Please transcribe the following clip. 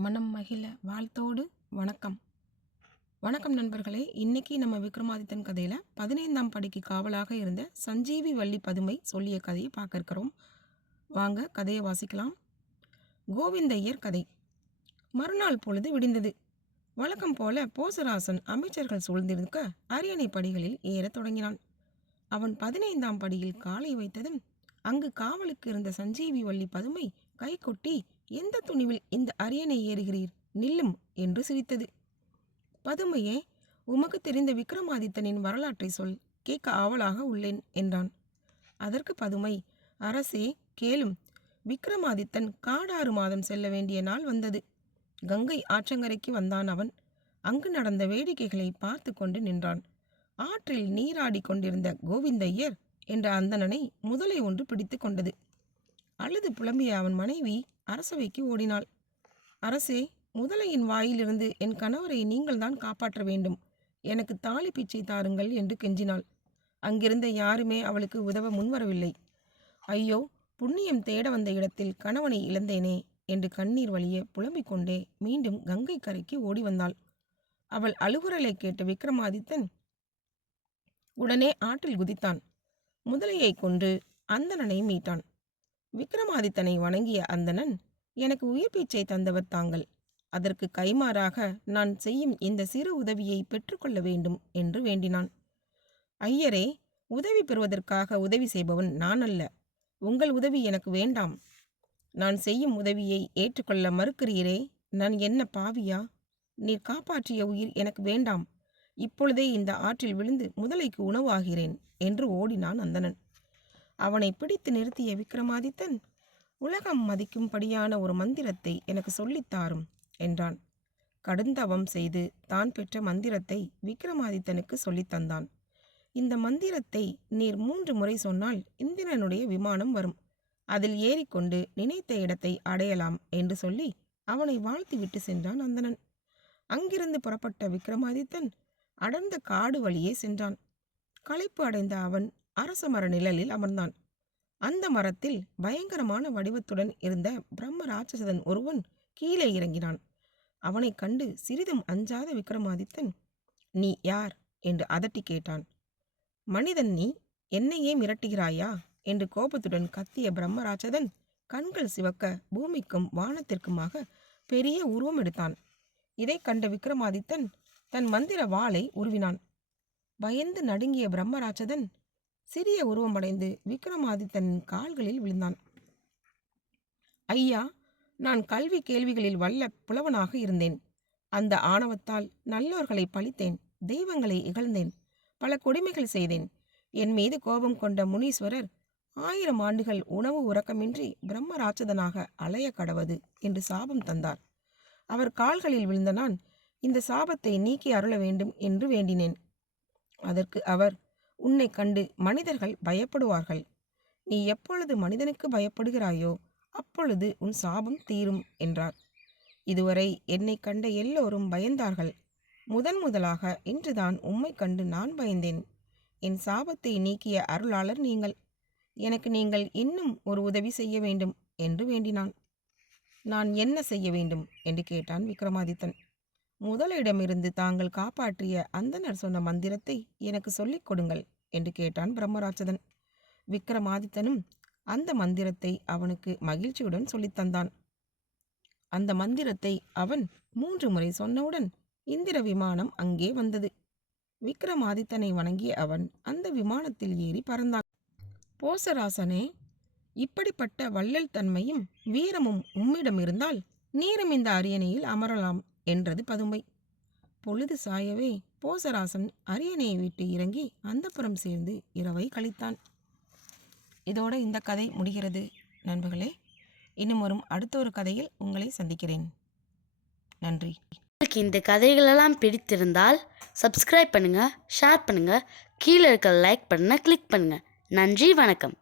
மனம் மகிழ வாழ்த்தோடு வணக்கம். வணக்கம் நண்பர்களே இன்னைக்கு நம்ம விக்ரமாதித்தன் கதையில பதினைந்தாம் படிக்கு காவலாக இருந்த சஞ்சீவி வள்ளி பதுமை சொல்லிய கதையை பார்க்க இருக்கிறோம். வாங்க கதையை வாசிக்கலாம். கோவிந்தையர் கதை. மறுநாள் பொழுது விடிந்தது. வழக்கம் போல போசராசன் அமைச்சர்கள் சூழ்ந்திருக்க அரியணை படிகளில் ஏறத் தொடங்கினான். அவன் பதினைந்தாம் படியில் காலை வைத்ததும் அங்கு காவலுக்கு இருந்த சஞ்சீவி வள்ளி பதுமை கை கொட்டி எந்த துணிவில் இந்த அரியணை ஏறுகிறீர்? நில்லும் என்று சிரித்தது. பதுமையே உமக்கு தெரிந்த விக்ரமாதித்தனின் வரலாற்றை சொல் கேட்க ஆவலாக உள்ளேன் என்றான். அதற்கு பதுமை அரசே கேளும். விக்ரமாதித்தன் காடாறு மாதம் செல்ல வேண்டிய நாள் வந்தது. கங்கை ஆற்றங்கரைக்கு வந்தான் அவன். அங்கு நடந்த வேடிக்கைகளை பார்த்து கொண்டு நின்றான். ஆற்றில் நீராடி கொண்டிருந்த கோவிந்தையர் என்ற அந்தணனை முதலை ஒன்று பிடித்து கொண்டது. அழுது புலம்பிய அவன் மனைவி அரசவைக்கு ஓடினாள். அரசே முதலையின் வாயிலிருந்து என் கணவரை நீங்கள்தான் காப்பாற்ற வேண்டும். எனக்கு தாலி பிச்சை தாருங்கள் என்று கெஞ்சினாள். அங்கிருந்த யாருமே அவளுக்கு உதவ முன்வரவில்லை. ஐயோ புண்ணியம் தேட வந்த இடத்தில் கணவனை இழந்தேனே என்று கண்ணீர் வழிய புலம்பிக் கொண்டே மீண்டும் கங்கை கரைக்கு ஓடி வந்தாள். அவள் அழுகுரலை கேட்ட விக்ரமாதித்தன் உடனே ஆற்றில் குதித்தான். முதலையை கொன்று அந்தணனை மீட்டான். விக்ரமாதித்தனை வணங்கிய அந்தணன் எனக்கு உயிர் பீச்சை தந்தவர் தாங்கள். அதற்கு கைமாறாக நான் செய்யும் இந்த சிறு உதவியை பெற்றுக்கொள்ள வேண்டும் என்று வேண்டினான். ஐயரே உதவி பெறுவதற்காக உதவி செய்பவன் நான் அல்ல. உங்கள் உதவி எனக்கு வேண்டாம். நான் செய்யும் உதவியை ஏற்றுக்கொள்ள மறுக்கிறீரே நான் என்ன பாவியா? நீர் காப்பாற்றிய உயிர் எனக்கு வேண்டாம். இப்பொழுதே இந்த ஆற்றில் விழுந்து முதலைக்கு உணவாகிறேன் என்று ஓடினான் அந்தணன். அவனை பிடித்து நிறுத்திய விக்ரமாதித்தன் உலகம் மதிக்கும்படியான ஒரு மந்திரத்தை எனக்கு சொல்லித்தாரும் என்றான். கடுந்தவம் செய்து தான் பெற்ற மந்திரத்தை விக்ரமாதித்தனுக்கு சொல்லித் தந்தான். இந்த மந்திரத்தை நீர் மூன்று முறை சொன்னால் இந்திரனுடைய விமானம் வரும். அதில் ஏறிக்கொண்டு நினைத்த இடத்தை அடையலாம் என்று சொல்லி அவனை வாழ்த்திவிட்டு சென்றான் அந்தணன் அங்கிருந்து புறப்பட்ட விக்ரமாதித்தன் அடர்ந்த காடு வழியே சென்றான். களைப்பு அடைந்த அவன் அரச மர நிழலில் அமர்ந்தான். அந்த மரத்தில் பயங்கரமான வடிவத்துடன் இருந்த பிரம்ம ராட்சசன் ஒருவன் கீழே இறங்கினான். அவனைக் கண்டு சிறிதும் அஞ்சாத விக்ரமாதித்தன் நீ யார்? என்று அதட்டி கேட்டான். மனிதன் நீ என்னையே மிரட்டுகிறாயா? என்று கோபத்துடன் கத்திய பிரம்மராட்சதன் கண்கள் சிவக்க பூமிக்கும் வானத்திற்குமாக பெரிய உருவம் எடுத்தான். இதைக் கண்ட விக்ரமாதித்தன் தன் மந்திர வாளை உருவினான். பயந்து நடுங்கிய பிரம்மராட்சதன் சிறிய உருவமடைந்து விக்ரமாதித்தன் கால்களில் விழுந்தான். ஐயா நான் கல்வி கேள்விகளில் வல்ல புலவனாக இருந்தேன். அந்த ஆணவத்தால் நல்லோர்களை பழித்தேன் தெய்வங்களை இகழ்ந்தேன் பல கொடுமைகள் செய்தேன். என் மீது கோபம் கொண்ட முனீஸ்வரர் ஆயிரம் ஆண்டுகள் உணவு உறக்கமின்றி பிரம்மராட்சதனாக அலைய கடவது என்று சாபம் தந்தார். அவர் கால்களில் விழுந்த நான் இந்த சாபத்தை நீக்கி அருள வேண்டும் என்று வேண்டினேன். அதற்கு அவர் உன்னை கண்டு மனிதர்கள் பயப்படுவார்கள். நீ எப்பொழுது மனிதனுக்கு பயப்படுகிறாயோ அப்பொழுது உன் சாபம் தீரும் என்றார். இதுவரை என்னை கண்ட எல்லோரும் பயந்தார்கள். முதன் முதலாக இன்றுதான் உம்மை கண்டு நான் பயந்தேன். என் சாபத்தை நீக்கிய அருளாளர் நீங்கள். எனக்கு நீங்கள் இன்னும் ஒரு உதவி செய்ய வேண்டும் என்று வேண்டினான். நான் என்ன செய்ய வேண்டும்? என்று கேட்டான் விக்ரமாதித்தன். முதலிடமிருந்து தாங்கள் காப்பாற்றிய அந்தனர் சொன்ன மந்திரத்தை எனக்கு சொல்லிக் கொடுங்கள் என்று கேட்டான் பிரம்மராட்சதன். விக்ரமாதித்தனும் அந்த மந்திரத்தை அவனுக்கு மகிழ்ச்சியுடன் சொல்லித்தந்தான் அந்த மந்திரத்தை அவன் மூன்று முறை சொன்னவுடன் இந்திர விமானம் அங்கே வந்தது. விக்ரமாதித்தனை வணங்கிய அவன் அந்த விமானத்தில் ஏறி பறந்தான். போசராசனே இப்படிப்பட்ட வள்ளல் தன்மையும் வீரமும் உம்மிடம் இருந்தால் நீரும் இந்த அரியணையில் அமரலாம் என்றது பதுமை பொழுது சாயவே போசராசன் அரியணையை விட்டு இறங்கி அந்தப்புறம் சேர்ந்து இரவை கழித்தான். இதோடு இந்த கதை முடிகிறது. நண்பர்களே இன்னும் வரும் அடுத்த ஒரு கதையில் உங்களை சந்திக்கிறேன். நன்றி. உங்களுக்கு இந்த கதைகளெல்லாம் பிடித்திருந்தால் சப்ஸ்கிரைப் பண்ணுங்கள் ஷேர் பண்ணுங்கள் கீழே இருக்க லைக் பண்ண கிளிக் பண்ணுங்கள் நன்றி வணக்கம்.